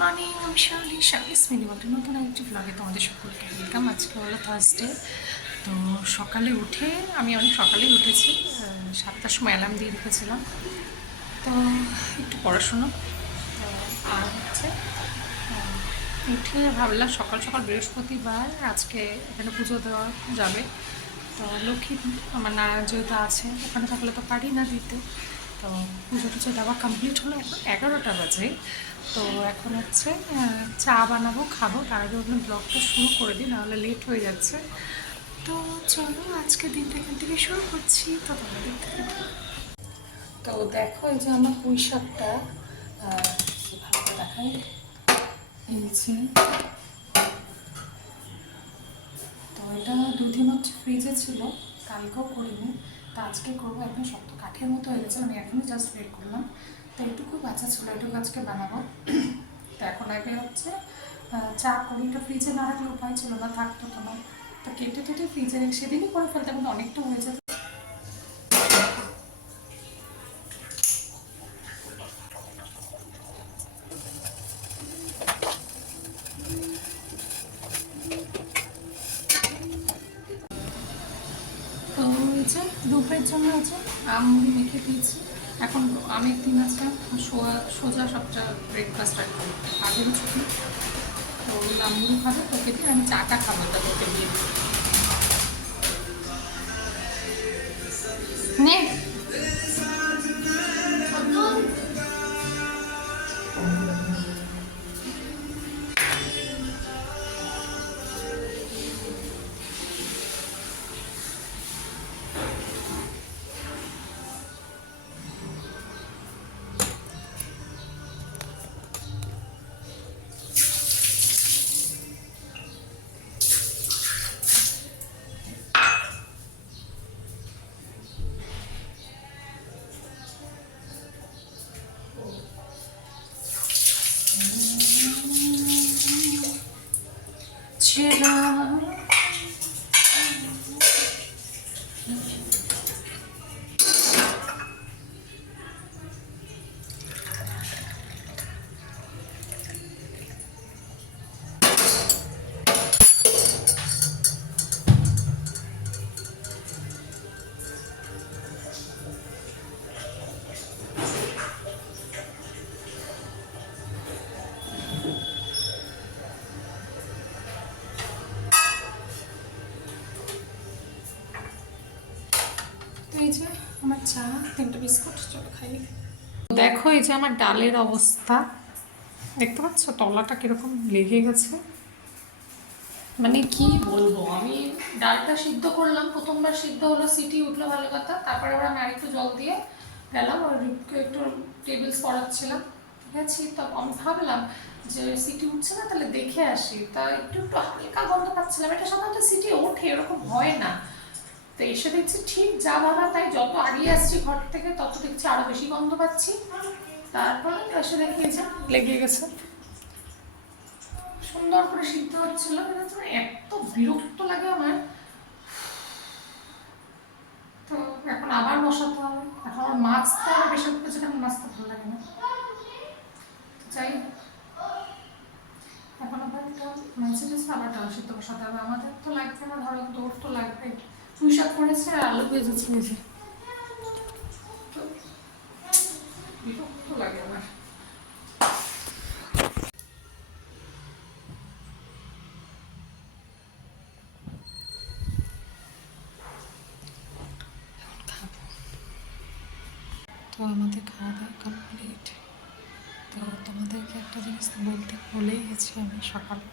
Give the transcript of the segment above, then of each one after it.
Morning, আমি শার্লিস মিনিমালটি নতুন একটি ব্লগে তোমাদের সকলকে ওয়েলকাম। আজকে হলো থার্সডে। তো সকালে উঠে আমি অনেক সকালেই উঠেছি, 7টার সময় অ্যালার্ম দিয়ে রেখেছিলাম। তো একটু পড়াশুনো আর হচ্ছে উঠে ভাবলাম সকাল সকাল বৃহস্পতিবার, আজকে এখানে পুজো দেওয়া যাবে। তো লক্ষ্মী আমার নারায়ণ যেহেতু আছে, ওখানে থাকলে তো পারি না দিতে। তো পুজো টুজো দেওয়া কমপ্লিট হলো, এখন 11টা বাজে। তো এখন হচ্ছে চা বানাবো, খাবো, তার আগে ওখানে ব্লগটা শুরু করে দিই, নাহলে লেট হয়ে যাচ্ছে। তো চলো আজকে দিনটা এখান থেকে শুরু করছি। তো তোমাদের থেকে তো দেখো, এই যে আমার পুঁই শাকটা ভালো দেখাই, এই যে। তো এটা 2 দিন হচ্ছে ফ্রিজে ছিল, কালকেও করিনি, তো আজকে করবো। একদম শক্ত কাঠের মতো হয়ে গেছে, আমি এখনই জাস্ট বের করলাম। তো এটুকু বাচ্চা ছিল, এটুকু আজকে বানাবো। তো এখন আগে হচ্ছে চা করি, এটা ফ্রিজে না রাখলে উপায় ছিল না, থাকতো তোমার। তো কেটে টেটে ফ্রিজে রেখে সেদিনই করে ফেলতে, কিন্তু অনেকটা হয়ে যেত। তো এই যে দুপুরের জন্য আছে আম মুড়ি মেখে দিয়েছি। এখন আমি দিন আছে সোজা সবটা ব্রেকফাস্ট আর কি, আগের ছুটি। তো আম মুড়ি খাবে তোকে দিয়ে, আমি চাটা খাবো তা তোকে দিয়ে নে। চেরা তো এই যে আমার চা, 3টে বিস্কুট, চলো খাই। দেখো এই যে আমার ডালের অবস্থা, দেখতে পাচ্ছ তলাটা কিরকম লেগে গেছে। মানে কি বলবো, আমি ডালটা সিদ্ধ করলাম, প্রথমবার সিদ্ধ হলো, সিটি উঠলো, ভালো কথা। তারপরে আবার আমি আরেকটু জল দিয়ে গেলাম, আর একটু টেবিলস পড়াচ্ছিলাম, ঠিক আছে। তো আমি ভাবলাম যে সিটি উঠছে না, তাহলে দেখে আসি। তা একটু একটু হালকা গন্ধ পাচ্ছিলাম, এটা সাধারণত সিটি ওঠে, এরকম হয় না। তো এসে দেখছি ঠিক যা ভাবা তাই, যত আগিয়ে আসছি ঘর থেকে তত দেখছি আরো বেশি গন্ধ পাচ্ছি। তারপর এসে দেখি যে লেগে গেছে। সুন্দর করে সিদ্ধ হচ্ছিল, কিন্তু এত বিরক্ত লাগে আমার। তো এখন আবার বসাতে হবে, এখন আমার মাছতে হবে, বেশি কিছু এখন মাছতে ভালো লাগে না। চাই এখন আবার একটা মাছের কাছে আবার ডাল সিদ্ধ বসাতে হবে। আমাদের তো লাগবে না, ধরো দৌড় তো লাগবে। পুঁই শাক করেছে আর আলু ভেজেছি ভেজে, তো বিরক্ত লাগে আমার। তো আমাদের খাওয়া দাওয়া কমপ্লিট। তো তোমাদেরকে একটা জিনিস বলতে ভুলেই গেছি আমি সকালে,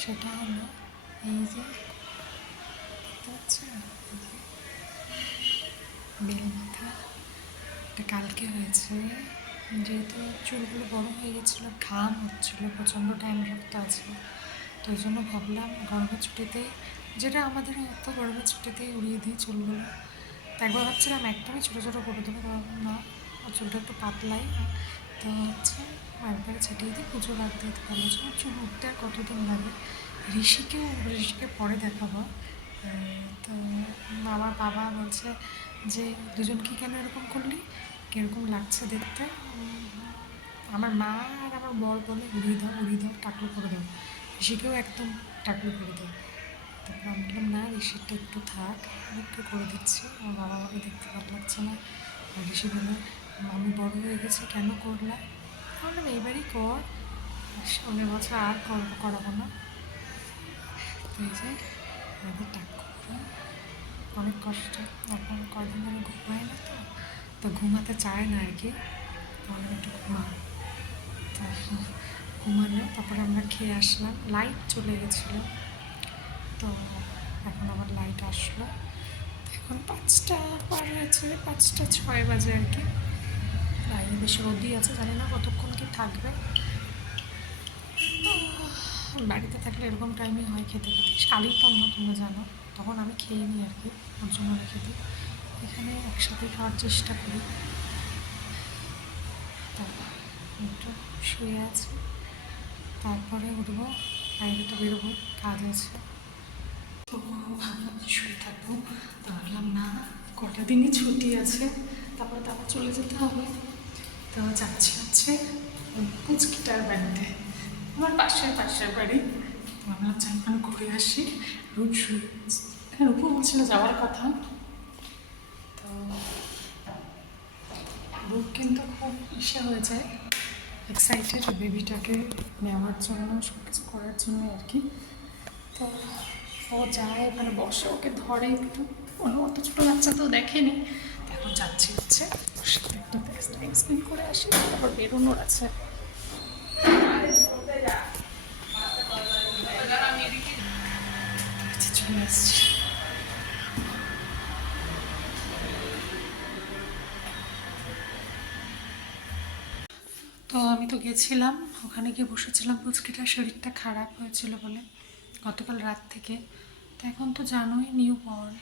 সেটা হলো এই যে দেখতে পাচ্ছ, এই যে বেল মাথা, এটা কালকে হয়েছে। যেহেতু চুলগুলো বড় হয়ে গেছিলো, ঘাম হচ্ছিলো, প্রচণ্ড টাইম রক্ত আছে, তো ওই জন্য ভাবলাম গরমের ছুটিতেই, যেটা আমাদের অত গরমের ছুটিতেই উড়িয়ে দিই চুলগুলো। তো একবার ভাবছিলাম একদমই ছোটো ছোটো করে দেবো, না চুলটা একটু পাতলাই, তো হচ্ছে একবারে ছেটিয়ে দিই, পুজো রাখ দিতে পারবো। চুল উঠতে আর কতদিন লাগে। ঋষিকে পরে দেখাবো। তো আমার বাবা বলছে যে দুজনকে কেন এরকম করলি, কীরকম লাগছে দেখতে। আমার মা আর আমার বর বলে উড়িয়ে দাও টাকলু করে দাও, ঋষিকেও একদম টাকলু করে দাও। তারপর আমি বললাম না, ঋষিরটা একটু থাক, আমি একটু করে দিচ্ছি, আমার বাবা আমাকে দেখতে ভালো লাগছে না। আর ঋষি বলে আমি বড় হয়ে গেছি, কেন করলা? আমি বললাম এবারই কর, সামনের বছর আর করাবো না। তো এই যে আমাদের টাকলু করে অনেক কষ্ট, এখন কদিন ধরে ঘুমায় না, তো ঘুমাতে চায় না আর কি, তাহলে একটু তা ঘুমানো। তারপরে আমরা খেয়ে আসলাম, লাইট চলে গেছিলো, তো এখন আবার লাইট আসলো। এখন 5টা পার হয়েছে, 5টা 6 বাজে আর কি। বাইরে বেশি রোদই আছে, জানি না কতক্ষণ কি থাকবে। তো বাড়িতে থাকলে এরকম টাইমই হয় খেতে খেতে, শাড়ি তো অন্য তোমরা জানো, তখন আমি খেয়ে নিই আর কি, ওর জন্য রেখে দিই। এখানে একসাথে খাওয়ার চেষ্টা করি। তো একটু শুয়ে আছি, তারপরে উঠবো, বাইরেটা বেরোবো, কাজ আছে। তো ভাবলাম শুয়ে থাকবো, তো ভাবলাম না, কটা দিনই ছুটি আছে, তারপরে তো আবার চলে যেতে হবে। তো যাচ্ছি হচ্ছে পুচকিটার বাড়িতে, আমার পাশের বাড়ি। তো ভাবলাম যাই ওখানে ঘুরে আসি। রূপও বলছিল যাওয়ার কথা, তো রূপ কিন্তু খুব হয়ে যায়, এক্সাইটেড বেবিটাকে নেওয়ার জন্য, সব কিছু করার জন্য আর কি। তো ও যায়, ওখানে বসে, ওকে ধরে একটু, অত ছোটো বাচ্চা তো দেখেনি। এখন যাচ্ছি হচ্ছে ওর সাথে একটু টাইম স্পেন্ড করে আসি, তারপর বেরোনোর আছে। চলে আসছি। তো আমি তো গেছিলাম, ওখানে গিয়ে বসেছিলাম, পুচকিটার শরীরটা খারাপ হয়েছিল বলে গতকাল রাত থেকে। তো এখন তো জানোই নিউ বর্ন,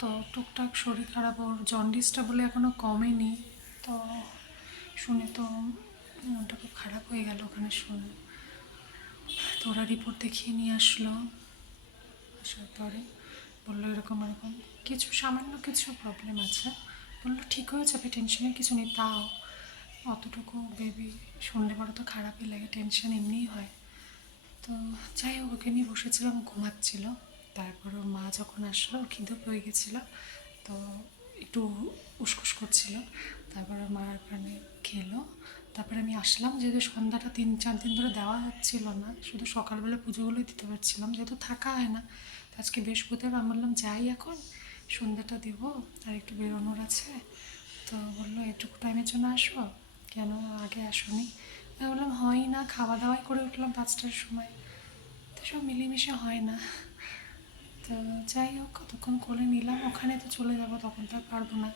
তো টুকটাক শরীর খারাপ, ওর জন্ডিসটা বলে এখনও কমেনি। তো শুনে তো মনটা খুব খারাপ হয়ে গেল ওখানে শুনে। তো ওরা রিপোর্ট দেখিয়ে নিয়ে আসলো, আসার পরে বললো এরকম এরকম কিছু সামান্য কিছু প্রবলেম আছে, বললো ঠিক হয়ে যাবে, টেনশনের কিছু নেই। তাও অতটুকু বেবি শুনলে বড় তো খারাপই লাগে, টেনশন এমনিই হয়। তো যাই হোক, ওকে নিয়ে বসেছিলাম, ঘুমাচ্ছিল। তারপর ওর মা যখন আসলো, ওর খিদে পেয়ে গেছিলো, তো একটু উসকুস করছিল। তারপর ওর মা ওখানে খেলো। তারপরে আমি আসলাম, যেহেতু সন্ধ্যাটা 3-4 দিন ধরে দেওয়া হচ্ছিল না, শুধু সকালবেলা পুজোগুলোই দিতে পারছিলাম, যেহেতু থাকা হয় না। তো আজকে বৃহস্পতিবার আমি বললাম যাই এখন সন্ধ্যাটা দেবো, আর একটু বেরোনোর আছে। তো বললো এটুকু টাইমের জন্য আসো, কেন আগে আসোনি? আমি বললাম হয় না, খাওয়া দাওয়াই করে উঠলাম 5টার সময়, তো সব মিলেমিশে হয় না। তো যাই হোক, কতক্ষণ করে নিলাম, ওখানে তো চলে যাবো, তখন তো আর পারবো না,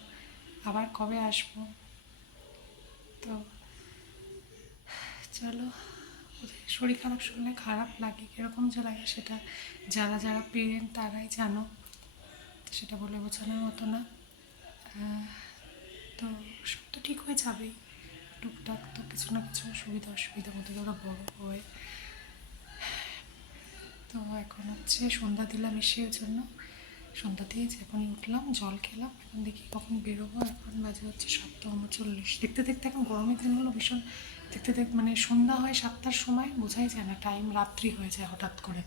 আবার কবে আসবো। তো চলো, শরীর খারাপ শুনলে খারাপ লাগে, কীরকম যে লাগে সেটা যারা যারা পেরেন্ট তারাই জানো, সেটা বলে বোঝানোর মতো না। তো সব তো ঠিক হয়ে যাবেই, টুকটাক তো কিছু না কিছু সুবিধা অসুবিধার মধ্যে ওরা বড় হয়। তো এখন হচ্ছে সন্ধ্যা দিলাম এসের জন্য, সন্ধ্যা দিয়ে এখনই উঠলাম, জল খেলাম, এখন দেখি কখন বেরোবো। এখন বাজে হচ্ছে 7:39। দেখতে দেখতে এখন গরমের দিনগুলো ভীষণ, দেখতে দেখতে মানে সন্ধ্যা হয় 7টার সময়, বোঝাই যায় না, টাইম রাত্রি হয়ে যায় হঠাৎ করে।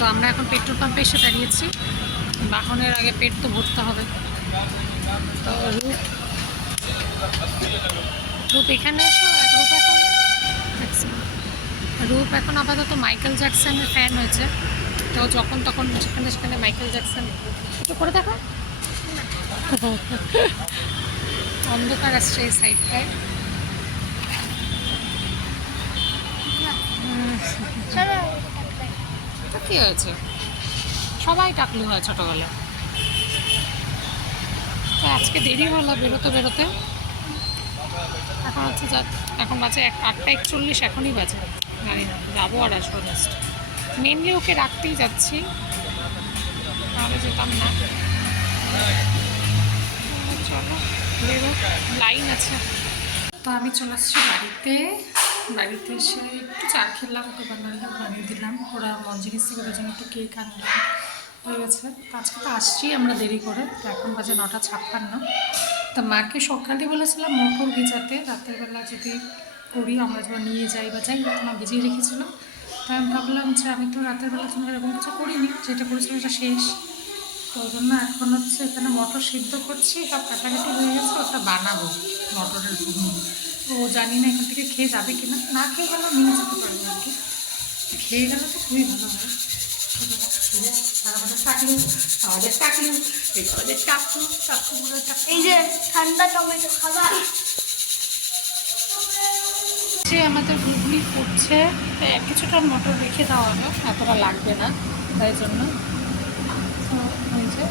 তো আমরা এখন পেট্রোল পাম্পে এসে দাঁড়িয়েছি, বাহনের আগে পেট তো ভরতে হবে। তো রূপ এখানে এসো, রূপ এখন আপাতত মাইকেল জ্যাকসনের ফ্যান হয়েছে, তো যখন তখন যেখানে সেখানে মাইকেল জ্যাকসন একটু করে দেখো। অন্ধকার আসছে এই সাইডটায়। কি হয়েছে, সবাই টাকলু হয় ছোটোবেলা। তো আজকে দেরি হলো বেরোতে বেরোতে, এখন হচ্ছে এখন বাজে 8:41, এখনই বাজে, জানি না যাবো আর আসবো জাস্ট। মেনলি ওকে রাখতেই যাচ্ছি, তাহলে যেতাম না। চলো বেরো, লাইন আছে। তো আমি চলে আসছি বাড়িতে এসে একটু চা খেলাম, ওকে বানিয়ে দিলাম। ওরা মঞ্জিনিস থেকে ওদের জন্য একটু কেক আনলাম, হয়ে গেছে। তো আজকে তো আসছি আমরা দেরি করে, তো এখন বাজে 9:56। তা মাকে সকালে বলেছিলাম মটর ভিজাতে, রাতের বেলা যদি করি আমরা যখন নিয়ে যাই বা যাই, মা ভিজিয়ে রেখেছিল। তাই আমি ভাবলাম যে আমি তো রাতের বেলা তোমার এরকম কিছু করিনি, যেটা করেছিলাম সেটা শেষ। তো ওই জন্য এখন হচ্ছে এখানে মটর সিদ্ধ করছি, সব কাটাকাটি হয়ে গেছে, ওটা বানাবো মটরের ঘুগনি। তো জানি না এখান থেকে খেয়ে যাবে কিনা, না খেয়ে গেলেও নিয়ে যেতে পারবো আর কি। খেয়ে গেলে তো খুবই ভালো হয়। এই যে ঠান্ডা টমেটো খাবার। যে আমাদের ঘুগনি করছে, কিছুটা মটর রেখে দেওয়া হবে, এতটা লাগবে না, তাই জন্য। তো এই যে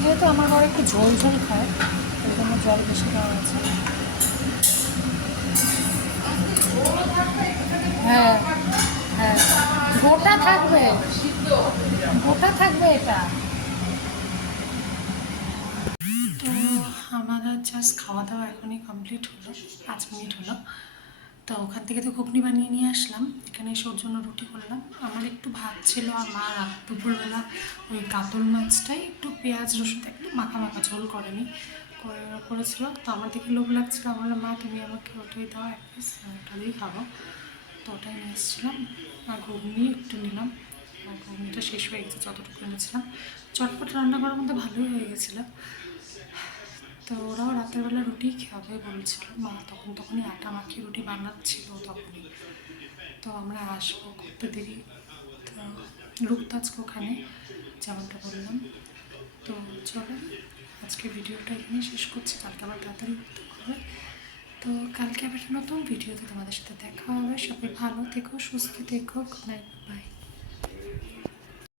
যেহেতু আমার ঘরে একটু ঝোল ঝোল খায়, ওই জন্য জল বেশি দেওয়া আছে। হ্যাঁ হ্যাঁ, গোটা থাকবে, গোটা থাকবে এটা। তো আমাদের জাস্ট খাওয়া দাওয়া এখনই কমপ্লিট হলো, 5 মিনিট হলো। তো ওখান থেকে তো ঘুগনি বানিয়ে নিয়ে আসলাম, এখানে এসে ওর জন্য রুটি করলাম। আমার একটু ভাত ছিল, আর মা দুপুরবেলা ওই কাতল মাছটাই একটু পেঁয়াজ রসুন একটু মাখা মাখা ঝোল করেছিল। তো আমার দেখে লোভ লাগছিল, আমার বললাম, মা তুমি আমাকে ওটাই দাও এক পিস, ওটা দিয়েই খাবো। তো ওটাই নিয়ে এসেছিলাম, আর ঘুগনি একটু নিলাম। আর ঘুগনিটা শেষ হয়ে গেছে যতটুকু এনেছিলাম। চটপট রান্না করার মধ্যে ভালোই হয়ে গেছিলো। তো ওরাও রাতের বেলা রুটি খাবে বলছিল, মা তখনই আটা মাখিয়ে রুটি বানাচ্ছিল তখনই। তো আমরা আসবো করতে দেরি, তো রূপতো আজকে ওখানে, যেমনটা বললাম। তো চলো আজকে ভিডিওটা এখানে শেষ করছি, কালকে আবার তাড়াতাড়ি করতে হবে। তো কালকে আবার নতুন ভিডিওতে তোমাদের সাথে দেখা হবে। সবাই ভালো থেকো, সুস্থ থেকো, গুড নাইট, বাই।